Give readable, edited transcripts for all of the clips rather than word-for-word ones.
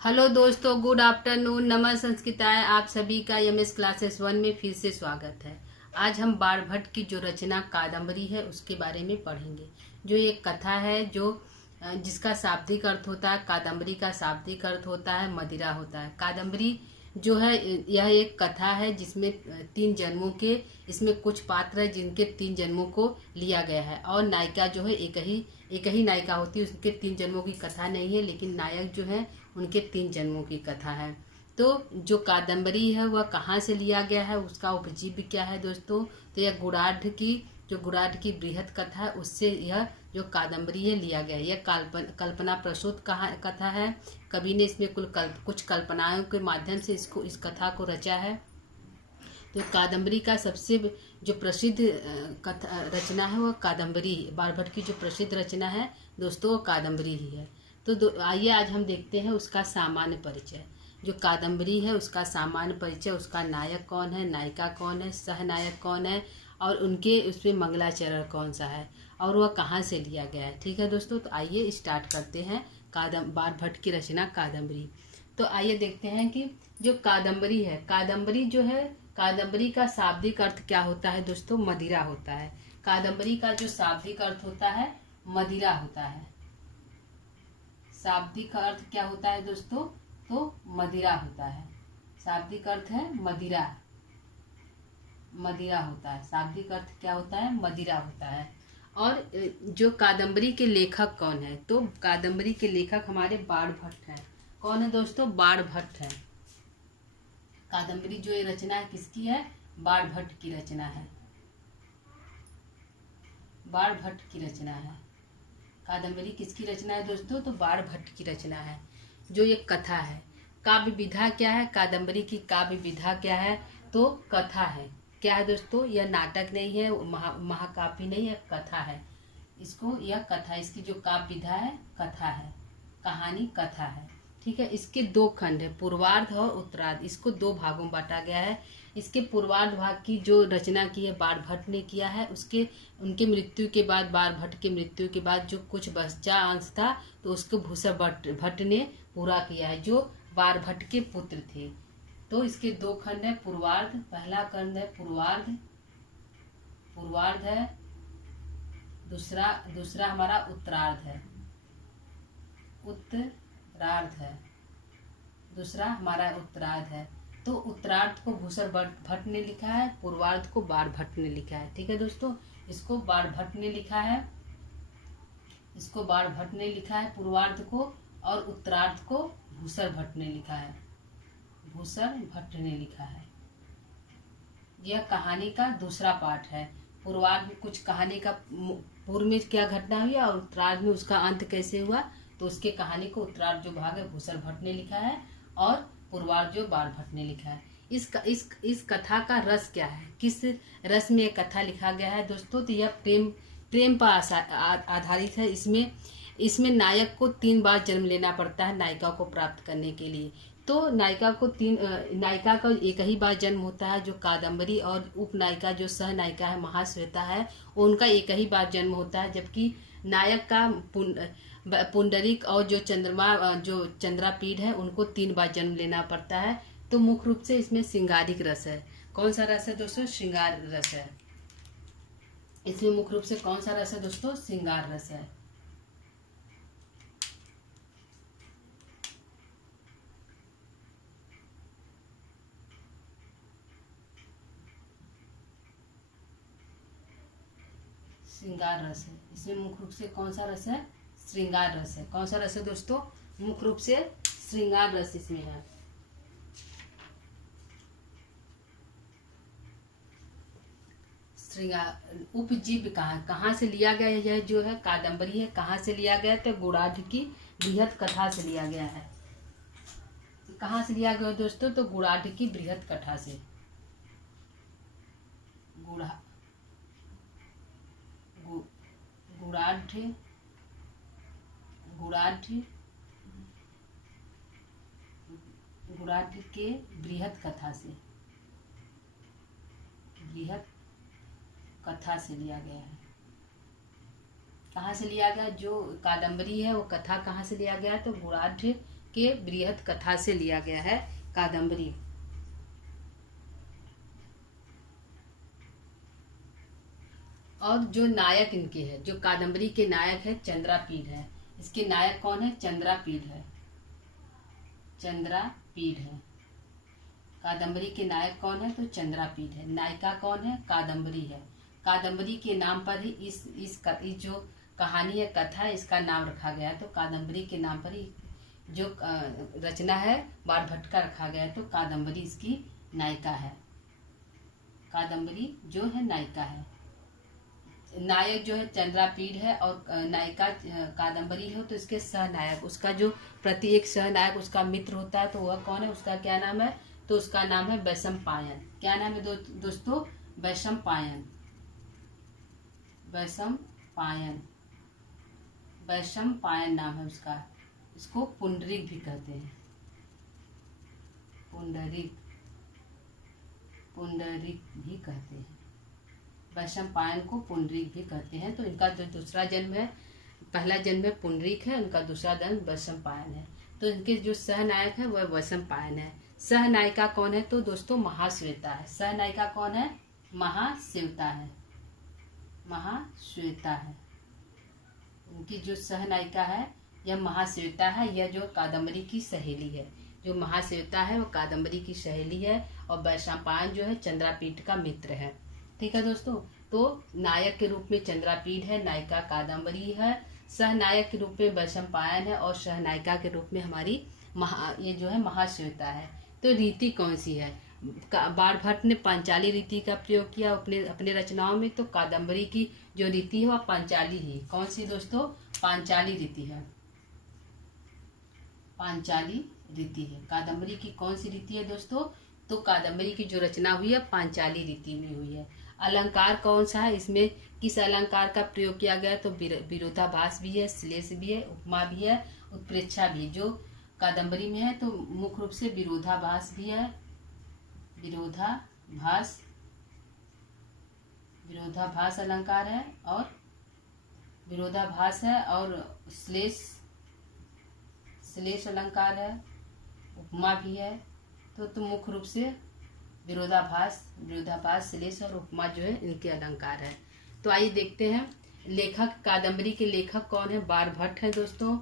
Hello दोस्तों, good afternoon. नमः संस्कृताय। आप सभी का एमएस क्लासेस 1 में फिर से स्वागत है। आज हम बाणभट्ट की जो रचना कादम्बरी है उसके बारे में पढ़ेंगे। जो एक कथा है जो जिसका शाब्दिक अर्थ होता है, कादम्बरी का शाब्दिक अर्थ होता है मदिरा होता है। कादम्बरी जो है यह एक कथा है जिसमें 3 जन्मों के, इसमें कुछ पात्र है जिनके 3 जन्मों को लिया गया है और नायिका जो है एक ही नायिका होती है। उसके 3 जन्मों की कथा नहीं है, लेकिन नायक जो है उनके 3 जन्मों की कथा है। तो जो कादम्बरी है वह कहाँ से लिया गया है, उसका उपजीव्य क्या है दोस्तों? तो यह गुड़ाढ़ की बृहद कथा है, उससे यह जो कादम्बरी है लिया गया है। यह कल्पना प्रसूत कथा है। कवि ने इसमें कुछ कल्पनाओं के माध्यम से इस कथा को रचा है। तो कादम्बरी का सबसे जो प्रसिद्ध कथा रचना है वह कादम्बरी, बाणभट्ट की जो प्रसिद्ध रचना है दोस्तों वो कादम्बरी ही है। तो आइए आज हम देखते हैं उसका सामान्य परिचय। जो कादम्बरी है उसका सामान्य परिचय, उसका नायक कौन है, नायिका कौन है, सहनायक कौन है और उनके उसमें मंगलाचरण कौन सा है और वह कहाँ से लिया गया है। ठीक है दोस्तों, तो आइए स्टार्ट करते हैं बाणभट्ट की रचना कादम्बरी। तो आइए देखते हैं कि जो कादम्बरी है, कादम्बरी का शाब्दिक अर्थ क्या होता है दोस्तों? मदिरा होता है। कादम्बरी का जो शाब्दिक अर्थ होता है मदिरा होता है। शाब्दिक अर्थ क्या होता है दोस्तों? तो मदिरा होता है। शाब्दिक अर्थ है मदिरा होता है। शाब्दिक अर्थ क्या होता है? मदिरा होता है। और जो कादम्बरी के लेखक कौन है? तो कादम्बरी के लेखक हमारे बाणभट्ट हैं। कौन है दोस्तों? बाणभट्ट है। कादम्बरी जो ये रचना है किसकी है? बाणभट्ट की रचना है। बाणभट्ट की रचना है। कादम्बरी किसकी रचना है दोस्तों? तो बाणभट्ट की रचना है। जो ये कथा है, काव्य विधा क्या है? कादम्बरी की काव्य विधा क्या है? तो कथा है। क्या है दोस्तों? यह नाटक नहीं है, महाकाव्य नहीं है, कथा है। यह कथा, इसकी जो काव्य विधा है कथा है, कहानी कथा है। ठीक है। इसके 2 खंड है, पूर्वार्ध और उत्तरार्ध। इसको 2 भागों में बांटा गया है। इसके पूर्वार्ध भाग की जो रचना की है बाणभट्ट ने किया है। उनके मृत्यु के बाद, बाणभट्ट के मृत्यु के बाद जो कुछ बचा अंश था तो उसको भूषण भट्ट ने पूरा किया है, जो बाणभट्ट के पुत्र थे। तो इसके 2 खंड है, पूर्वार्ध। पहला खंड है पूर्वार्ध है। दूसरा हमारा उत्तरार्ध है। दूसरा हमारा उत्तरार्ध है। तो उत्तरार्ध को भूषण भट्ट ने लिखा है, पूर्वार्ध को बाणभट्ट ने लिखा है। ठीक है दोस्तों, इसको बाणभट्ट ने लिखा है पूर्वार्ध को, और उत्तरार्ध को भूषण भट्ट ने लिखा है। यह कहानी का दूसरा पार्ट है। पूर्वार्ध में कुछ कहानी का पूर्व में क्या घटना हुई और उत्तरार्ध में उसका अंत कैसे हुआ, तो उसके कहानी को उत्तरार्ध जो भाग है भूषण भट्ट ने लिखा है और पूर्वार्ध जो बाणभट्ट ने लिखा है। इस कथा का रस क्या है? किस रस में यह कथा लिखा गया है दोस्तों? तो यह प्रेम पर आधारित है। इसमें नायक को 3 बार जन्म लेना पड़ता है नायिका को प्राप्त करने के लिए। तो नायिका का एक ही बार जन्म होता है। जो कादम्बरी और उपनायिका जो सहनायिका है महाश्वेता है, उनका एक ही बार जन्म होता है। जबकि नायक का पुंडरीक और जो चंद्रापीठ है उनको 3 बार जन्म लेना पड़ता है। तो मुख्य रूप से इसमें श्रृंगारिक रस है। कौन सा रस है दोस्तों? श्रृंगार रस है। इसमें मुख्य रूप से कौन सा रस है दोस्तों? श्रृंगार रस है। श्रृंगार रस है। इसमें मुख्य रूप से कौन सा रस है? श्रृंगार रस है। कौन सा रस है दोस्तों? मुख्य रूप से श्रृंगार रस इसमें है। श्रृंगार उपजीव्य कहाँ से लिया गया? यह जो है कादम्बरी है कहाँ से लिया गया? तो गुड़ाढ़ की बृहद कथा से लिया गया है। कहाँ से लिया गया दोस्तों? तो गुड़ाढ़ की बृहद कथा से। गुड़ाढ़ के बृहद कथा से लिया गया है। कहाँ से लिया गया? जो कादम्बरी है वो कथा कहाँ से लिया गया? तो गुड़ाढ़ के बृहद कथा से लिया गया है कादम्बरी। और जो नायक इनके है, जो कादम्बरी के नायक है चंद्रापीड है। इसके नायक कौन है? चंद्रापीड है। चंद्रापीड है। कादम्बरी के नायक कौन है? तो चंद्रापीड है। नायिका कौन है? कादम्बरी है। कादम्बरी के नाम पर ही इस जो कहानी है, कथा है, इसका नाम रखा गया है। तो कादम्बरी के नाम पर ही जो रचना है बाणभट्ट का रखा गया है। तो कादम्बरी इसकी नायिका है। कादम्बरी जो है नायिका है। नायक जो है चंद्रापीड है और नायिका कादम्बरी है। तो इसके सहनायक, उसका जो प्रति एक सहनायक उसका मित्र होता है, तो वह कौन है? उसका क्या नाम है? तो उसका नाम है वैशंपायन। क्या नाम है दोस्तों? वैशंपायन। वैशंपायन। वैशंपायन नाम है उसका। इसको पुंडरीक भी कहते हैं। पुंडरीक भी कहते हैं। वैशंपायन को पुंडरीक भी कहते हैं। तो इनका जो दूसरा जन्म है, पहला जन्म है पुंडरीक है, उनका दूसरा जन्म वैशंपायन है। तो इनके जो सहनायक है वह वैशंपायन है। सहनायिका कौन है? तो दोस्तों महाश्वेता है। सहनायिका कौन है? महाश्वेता है। महाश्वेता है। उनकी जो सहनायिका है यह महाश्वेता है। यह जो कादम्बरी की सहेली है, जो महाश्वेता है वो कादम्बरी की सहेली है। और वैशंपायन जो है चंद्रापीड का मित्र है। ठीक है दोस्तों। तो नायक के रूप में चंद्रापीड है, नायिका कादम्बरी है, सहनायक के रूप में वैशंपायन है और सहनायिका के रूप में हमारी ये जो है महाश्वेता है। तो रीति कौन सी है? बाणभट्ट ने पांचाली रीति का प्रयोग किया अपने रचनाओं में। तो कादम्बरी की जो रीति है वह पांचाली ही। कौन सी दोस्तों? पांचाली रीति है। पांचाली रीति है। कादम्बरी की कौन सी रीति है दोस्तों? तो कादम्बरी की जो रचना हुई है पांचाली रीति में हुई है। अलंकार कौन सा है? इसमें किस अलंकार का प्रयोग किया गया? तो विरोधाभास भी है, श्लेष भी है, उपमा भी है, उत्प्रेक्षा भी है। जो कादम्बरी में है तो मुख्य रूप से विरोधाभास भी है। विरोधाभास अलंकार है और विरोधाभास है और श्लेष अलंकार है, उपमा भी है। तो मुख्य रूप से विरोधाभास, श्लेष और उपमा जो है इनके अलंकार है। तो आइए देखते हैं लेखक, कादम्बरी के लेखक कौन है? बाणभट्ट है दोस्तों।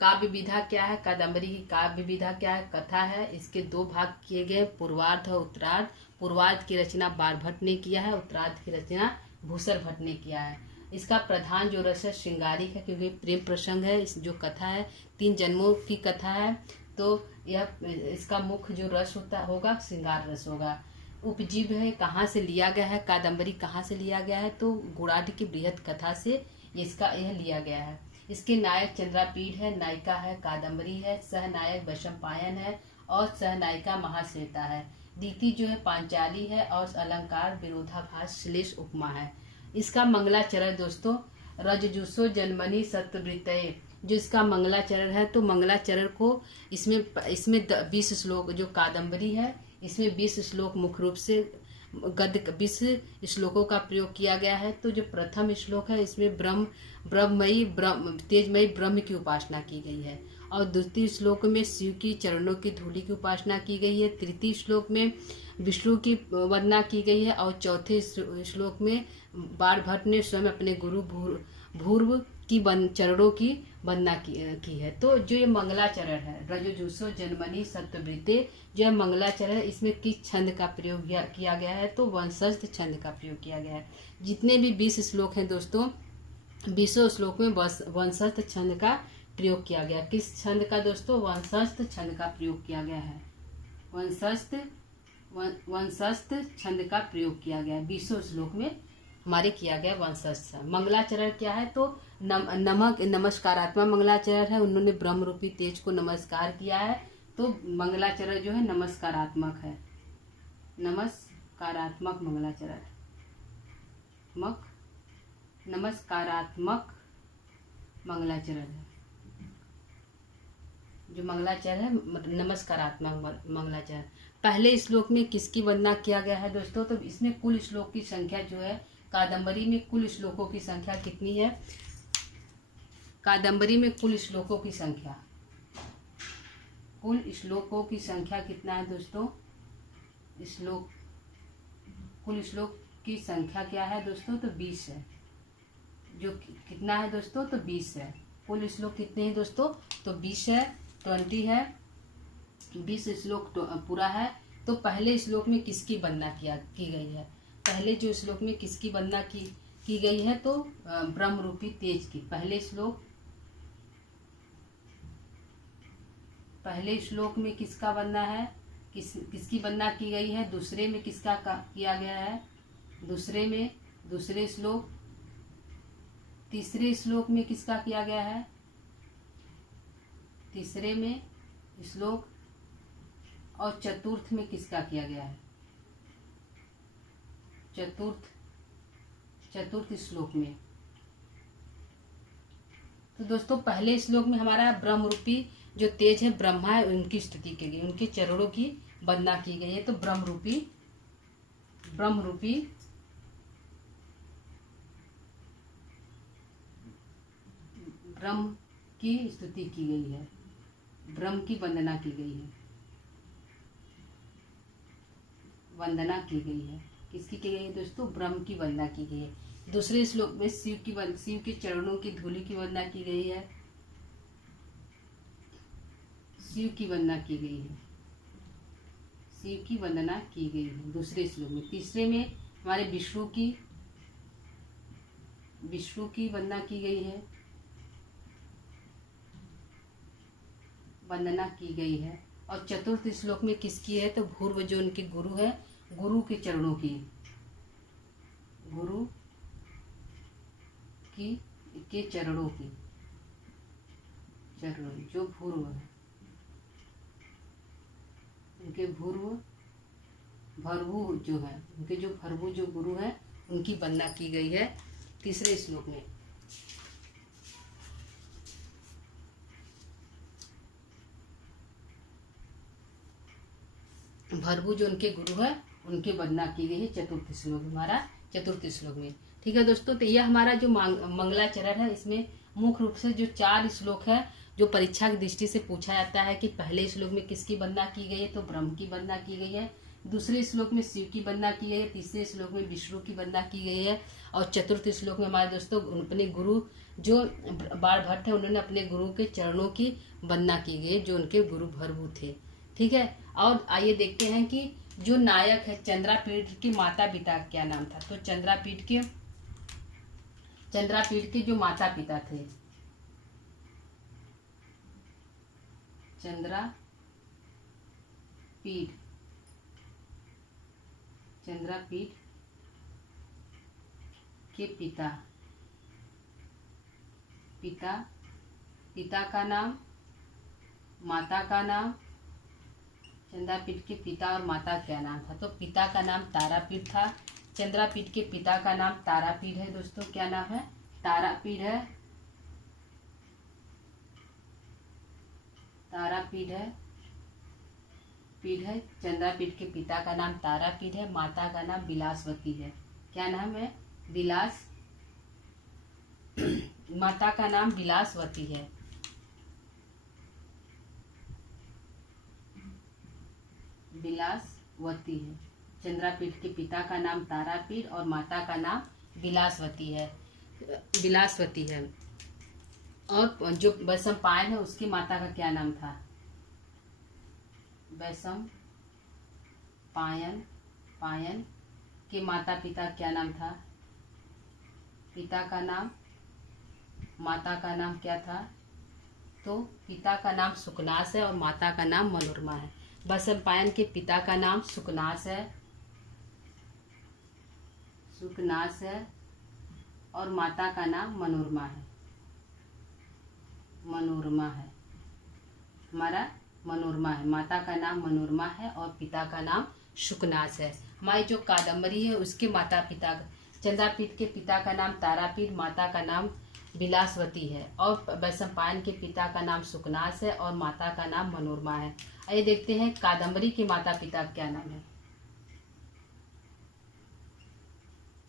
काव्य विधा क्या है? कादम्बरी की काव्य विधा क्या है? कथा है। इसके दो भाग किए गए, पूर्वार्ध और उत्तरार्ध। पूर्वार्ध की रचना बाणभट्ट ने किया है, उत्तरार्ध की रचना भूसर भट्ट ने किया है। इसका प्रधान जो रस है श्रृंगारिक है, क्योंकि प्रेम प्रसंग है। इस जो कथा है 3 जन्मों की कथा है। तो यह इसका मुख्य जो रस होगा श्रृंगार रस होगा। उपजीव है, कहाँ से लिया गया है? कादम्बरी कहाँ से लिया गया है? तो गुणाढ़ की बृहद कथा से यह लिया गया है। इसके नायक चंद्रापीड है, नायिका है कादम्बरी है, सहनायक वैशंपायन है और सहनायिका महाश्वेता है। रीति जो है पांचाली है और अलंकार विरोधाभास, श्लेष, उपमा है। इसका मंगलाचरण दोस्तों रजजुषो जन्मनि सत्वृत्तये, जो इसका मंगलाचरण है। तो मंगलाचरण को इसमें 20 श्लोक, जो कादम्बरी है इसमें 20 श्लोक मुख्य रूप से गद्य 20 श्लोकों का प्रयोग किया गया है। तो जो प्रथम श्लोक है इसमें तेजमयी ब्रह्म की उपासना की गई है और द्वितीय श्लोक में शिव की चरणों की धूलि की उपासना की गई है। तृतीय श्लोक में विष्णु की वंदना की गई है और चौथे श्लोक में बाणभट्ट ने स्वयं अपने गुरु भूर्व की चरणों की वंदना की है। तो जो ये मंगलाचरण है रजजुषो जन्मनि सत्वृत्ते, जो मंगलाचरण है इसमें किस छंद का प्रयोग किया गया है? तो वंशस्थ छंद का प्रयोग किया गया है। जितने भी 20 श्लोक हैं दोस्तों, 20 श्लोक में वंशस्थ छंद का प्रयोग किया गया। किस छंद का दोस्तों? वंशस्थ छंद का प्रयोग किया गया है। वंशस्थ छंद का प्रयोग किया गया है। 20 श्लोक में हमारे किया गया वंशस्थ। मंगलाचरण क्या है? तो नमस्कारात्मक मंगलाचरण है। उन्होंने ब्रह्म रूपी तेज को नमस्कार किया है। तो मंगलाचरण जो है नमस्कारात्मक है। नमस्कारात्मक मंगलाचरण, नमस्कारात्मक मंगलाचरण है। जो मंगलाचरण है नमस्कारात्मक मंगलाचरण। पहले श्लोक में किसकी वंदना किया गया है दोस्तों? तो इसमें कुल श्लोक की संख्या जो है, कादम्बरी में कुल श्लोकों की संख्या कितनी है? कादम्बरी में कुल श्लोकों की संख्या कुल श्लोकों की संख्या कितना है दोस्तों? कुल श्लोक की संख्या क्या है दोस्तों? तो 20 है। जो कितना है दोस्तों? तो 20 है। कुल श्लोक कितने हैं दोस्तों? तो 20 है, 20 है, 20 श्लोक पूरा है। तो पहले श्लोक में किसकी वंदना की गई है? पहले जो श्लोक में किसकी वंदना की गई है? तो ब्रह्म रूपी तेज की। पहले श्लोक में किसका वंदना है? किसकी वंदना की गई है? दूसरे में किसका किया गया है? दूसरे श्लोक। तीसरे श्लोक में किसका किया गया है? तीसरे में श्लोक। और चतुर्थ में किसका किया गया है? चतुर्थ श्लोक में। तो दोस्तों पहले श्लोक में हमारा ब्रह्म रूपी जो तेज है, ब्रह्मा है, उनकी स्तुति की गई, उनके चरणों की वंदना की गई है। तो ब्रह्म रूपी ब्रह्म की स्तुति की गई है, ब्रह्म की वंदना की गई है। वंदना की गई है किसकी की गई है दोस्तों? ब्रह्म की वंदना की गई है। दूसरे श्लोक में शिव के चरणों की धूलि की वंदना की गई है। शिव की वंदना की गई है, शिव की वंदना की गई है दूसरे श्लोक में। तीसरे में हमारे विष्णु की वंदना की गई है, वंदना की गई है। और चतुर्थ श्लोक में किसकी है? तो भूर्व जो उनके गुरु है, गुरु के चरणों की, गुरु के चरणों की, जो भूर्व है, उनके भर्वु जो है, उनके जो भर्वु जो गुरु है, उनकी वंदना की गई है तीसरे श्लोक में। भर्वु जो उनके गुरु है, उनकी वंदना की गई है चतुर्थ श्लोक में। ठीक है दोस्तों, तो यह हमारा जो मंगलाचरण है, इसमें मुख्य रूप से जो 4 श्लोक है जो परीक्षा की दृष्टि से पूछा जाता है कि पहले श्लोक में किसकी वंदना की गई है? तो ब्रह्म की वंदना की गई है। दूसरे श्लोक में शिव की वंदना की गई है। तीसरे श्लोक में विष्णु की वंदना की गई है। और चतुर्थ श्लोक में हमारे दोस्तों अपने गुरु जो बाणभट्ट है, उन्होंने अपने गुरु के चरणों की वंदना की गई है, जो उनके गुरु भर्वु थे। ठीक है, और आइए देखते हैं कि जो नायक है चंद्रापीठ के माता पिता क्या नाम था? तो चंद्रापीठ के जो माता पिता थे, चंद्रापीठ के पिता का नाम, माता का नाम। चंद्रापीठ के पिता और माता क्या नाम था? तो पिता का नाम तारापीठ था। चंद्रापीठ के पिता का नाम तारापीठ है दोस्तों। क्या नाम है? तारापीठ है। चंद्रापीठ के पिता का नाम तारापीठ है, माता का नाम विलासवती है। क्या नाम है? माता का नाम विलासवती है। चंद्रापीठ के पिता का नाम तारापीठ और माता का नाम विलासवती है। और जो वैशंपायन है, उसकी माता का क्या नाम था? वैशंपायन के माता पिता क्या नाम था? पिता का नाम, माता का नाम क्या था? तो पिता का नाम सुकनास है और माता का नाम मनोरमा है। वैशंपायन के पिता का नाम सुकनास है और माता का नाम मनोरमा है। हमारा मनोरमा है, माता का नाम मनोरमा है और पिता का नाम शुकनास है। हमारी जो कादम्बरी है उसके माता पिता, चंद्रापीठ के पिता का नाम तारापीठ, माता का नाम विलासवती है और वैशंपायन के पिता का नाम सुकनास है और माता का नाम मनोरमा है। आइए देखते हैं कादम्बरी के माता पिता क्या नाम है।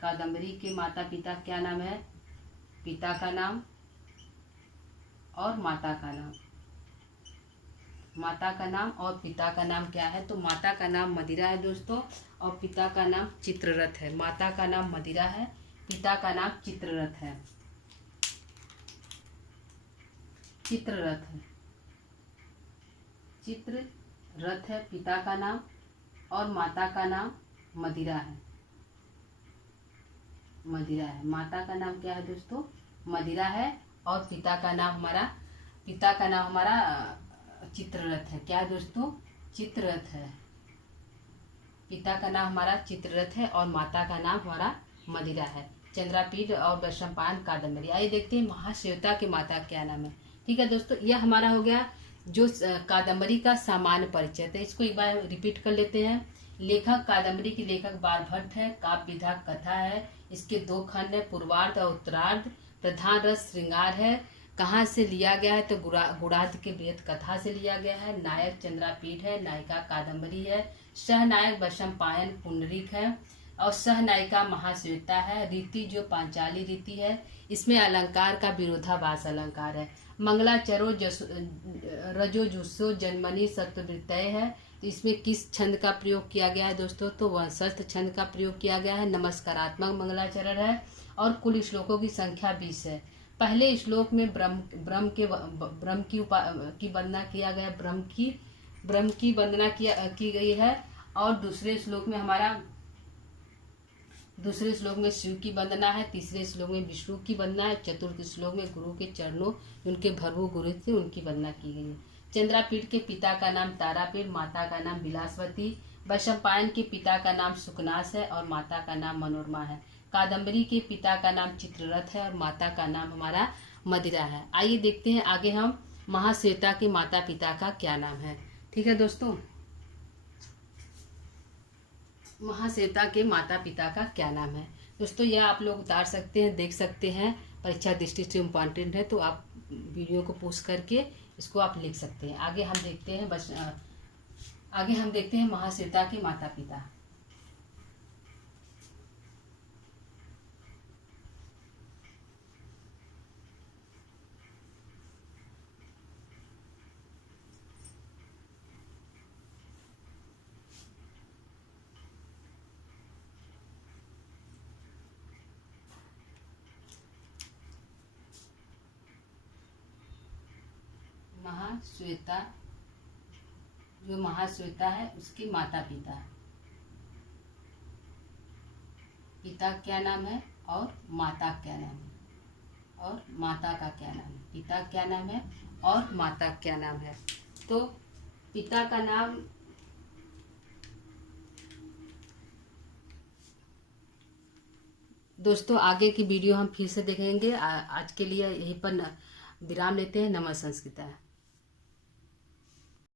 कादम्बरी के माता पिता क्या नाम है? पिता का नाम और माता का नाम। माता का नाम और पिता का नाम क्या है? तो माता का नाम मदिरा है दोस्तों, और पिता का नाम चित्ररथ है। माता का नाम मदिरा है, पिता का नाम चित्ररथ है। चित्ररथ है, चित्ररथ है पिता का नाम, और माता का नाम मदिरा है। मदिरा है, माता का नाम क्या है दोस्तों? मदिरा है, और पिता का नाम हमारा चित्ररथ है। क्या है दोस्तों? चित्ररथ है। पिता का नाम हमारा चित्ररथ है, और माता का नाम हमारा मदिरा है। चंद्रापीठ और वैशंपायन कादम्बरी। आइए देखते हैं महाश्वेता की माता क्या नाम है। ठीक है दोस्तों, यह हमारा हो गया जो कादम्बरी का सामान्य परिचय। तो इसको एक बार रिपीट कर लेते हैं। लेखक, कादम्बरी की लेखक बाणभट्ट है। काव्य विधा कथा है। इसके 2 खंड है, पूर्वार्ध और उत्तरार्ध। प्रधान रस श्रृंगार है। कहाँ से लिया गया है? तो गुणार्ध के वेद कथा से लिया गया है। नायक चंद्रापीठ है, नायिका कादम्बरी है। सहनायक वैशंपायन पुंडरीक है, और सहनायिका महाश्वेता है। रीति जो पांचाली रीति है। इसमें अलंकार का विरोधाभास अलंकार है। मंगलाचरो रजो जुस्सो जन्मनी सत्ववृत्तय है। तो इसमें किस छंद का प्रयोग किया गया है दोस्तों? तो वंशस्थ छंद का प्रयोग किया गया है। नमस्कारात्मक मंगलाचरण है, और कुल श्लोकों की संख्या 20 है। पहले श्लोक में ब्रह्म की वंदना किया गया, ब्रह्म की वंदना की गई है। और दूसरे श्लोक में शिव की वंदना है। तीसरे श्लोक में विष्णु की वंदना है। चतुर्थ श्लोक में गुरु के चरणों, उनके भरभू गुरु थे, उनकी वंदना की गई है। चंद्रापीठ के पिता का नाम तारापीठ, माता का नाम विलासवती। वैशंपायन के पिता का नाम सुकनास है, और माता का नाम मनोरमा है। कादम्बरी के पिता का नाम चित्ररथ है, और माता का नाम हमारा मदिरा है। आइए देखते हैं आगे हम महाश्वेता के माता पिता का क्या नाम है। ठीक है दोस्तों, महाश्वेता के माता पिता का क्या नाम है दोस्तों? यह आप लोग उतार सकते हैं, देख सकते हैं। परीक्षा दृष्टि से इम्पॉर्टेंट है, तो आप वीडियो को पोस्ट करके इसको आप लिख सकते हैं। आगे हम देखते हैं महाश्वेता के माता पिता। महाश्वेता है उसकी माता पिता। पिता क्या नाम है और माता क्या नाम है, और माता का क्या नाम है? पिता क्या नाम है और माता क्या नाम है? तो पिता का नाम दोस्तों आगे की वीडियो हम फिर से देखेंगे। आज के लिए यहीं पर विराम लेते हैं। नमः संस्कृता।